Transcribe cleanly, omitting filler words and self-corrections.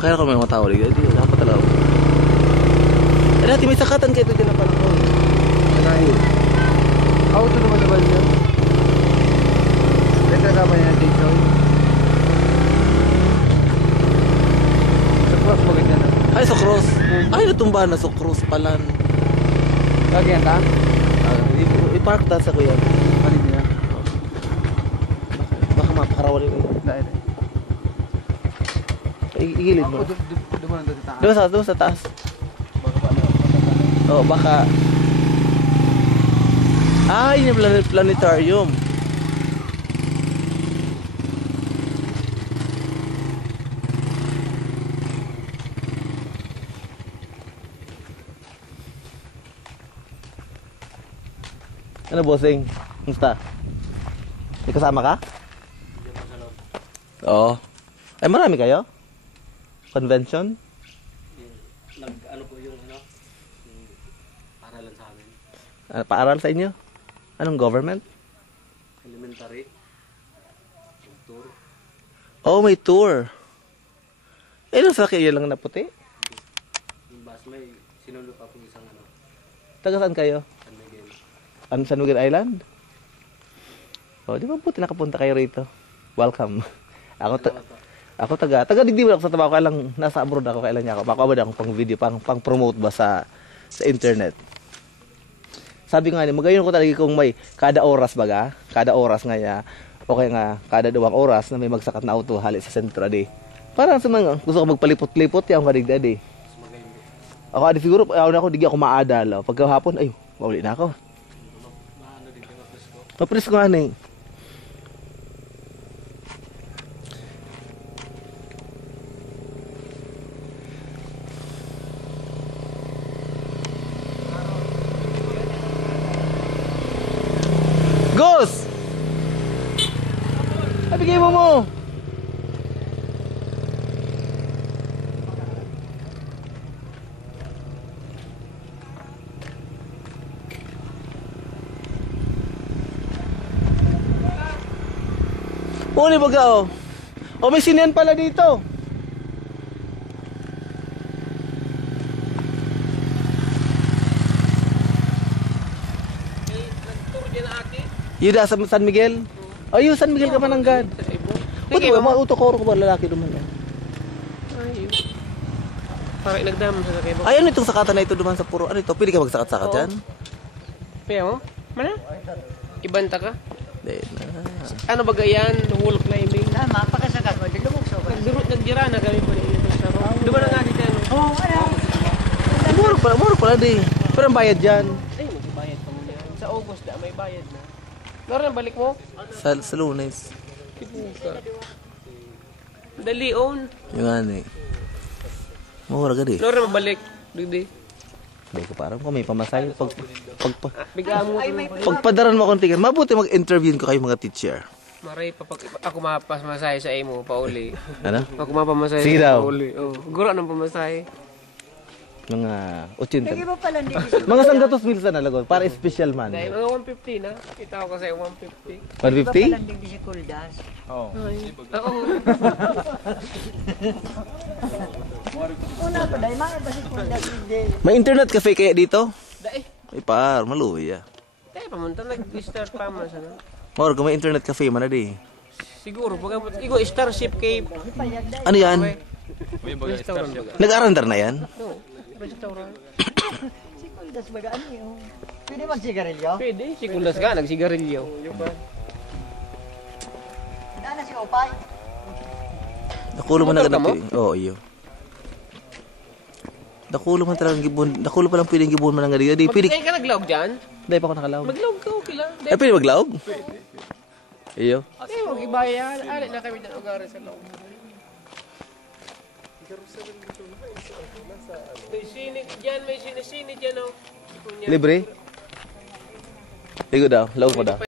Kaya ko may mga tao dito. Hindi, dapat talaga. Eh, dati may sakatan kayo dyan na panahon. Kanahin. Ako ito naman niya. May kasama niya dito. Sa cross mo ganyan na. Ay, so cross. Ay, natumba na. So cross pala. Lagi yan ta? I-park ta sa kuya. Panin niya. Baka mapakarawal yun. Dahil. Igilid mo. Ako dumaan doon sa taas. Doon sa taas. Baka paano? Oo, baka. Ay, yung planetarium. Ano, bossing? Kumusta? May kasama ka? Oo. Ay, marami kayo? Convention? Ano po yung paralan sa amin? Paaral sa inyo? Anong government? Elementary. Tour. Oh, may tour. Eh, nung sakya lang na puti? Yung bus may sinulo pa po isang Taga saan kayo? San Miguel. Ano, San Miguel Island? Oh, di ba buti nakapunta kayo rito? Welcome. Ako taga digdi ako sa Tabaco, kaya lang nasa abroad ako, kailan niya ako. Makakabad akong pang video, pang promote ba sa internet. Sabi nga niya, magayon ko talaga kung may kada oras baga, kada oras nga niya, okay nga, kada 2 oras na may magsakat na auto hali sa sentro di. Parang sa mga gusto ko magpalipot-lipot, yung kadigda di. Ako adi siguro, ako digi ako maadal. Pagkahapon, ay, mawali na ako. Mapresko nga ni. Gos! Bigay mo! Uli baga oh. Oh, may sinian pala dito. Yuda sa San Miguel? Ayun, San Miguel ka mananggad. Ba't ba, mauto-koro ko ba lalaki duman yan? Ayun. Parang nagdam sa kayo. Ay, ano itong sakatan na ito duman sa puro? Ano ito? Pwede ka magsakat-sakat dyan? Kaya mo? Mana? Ibanta ka? Hindi na. Ano ba yan? Wall climbing? Tama, pagkasagat mo, lumukso ka. Nagdira na kami po dito sa road. Di ba na nga dito? Oo, ano? Muro pala di. Pero ang bayad dyan. Ay, magbayad pa mo yan. Sa August na, may bayad na. Meron balik mo? Sa Lunes. Dali on. Yung ano eh. Mura ka di. Meron mabalik. Dili. Hindi ko parang kung may pamasahe. Bigyan mo. Pagpadaran mo akong tingin, mabuti mag-interview ko kayo mga teacher. Maray, ako mapasmasahe sa imo, pauli. Ano? Ako mapamasahe Sige sa daw. pauli. Oh, guro ng pamasahe. Mga Lagi 80. mo pala hindi Mga sanggatos bilsa na lagon. Para special man. Dahil mga 150 na. Kita ko kasi 150. 150? Palang di si Kuldas. Oo. Oo. Una pa dahil mga ba si Kuldas hindi. May internet cafe kaya dito? Dahil. Ay par, maluya. Dahil pamunta nag-start pa mo sana. Mor, kung may internet cafe man na di. Siguro, baga, igo Starship Cave. Ano yan? Restaurant baga. Nag-arandar na yan? No, restaurant. Si Kuldas baga ano yun? Pwede magsigarilyo? Pwede, sikulas ka, nagsigarilyo. Daan na si Opay. Nakulo man Motor na ka mo? Oo, iyo. Nakulo man talagang gibon. Nakulo pa lang pwedeng gibon man nga di. Pwede. Magkakain ka naglaog dyan? Dahil pa ako nakalawag. Maglaog ka, okay lang. Ay, pwede maglaog? Iyo. Okay, mag-ibayan. Ali na kami ng lugar sa loob. May sinit dyan, may sinisini dyan, oh. Libre? Ligo daw. Lawag ko daw.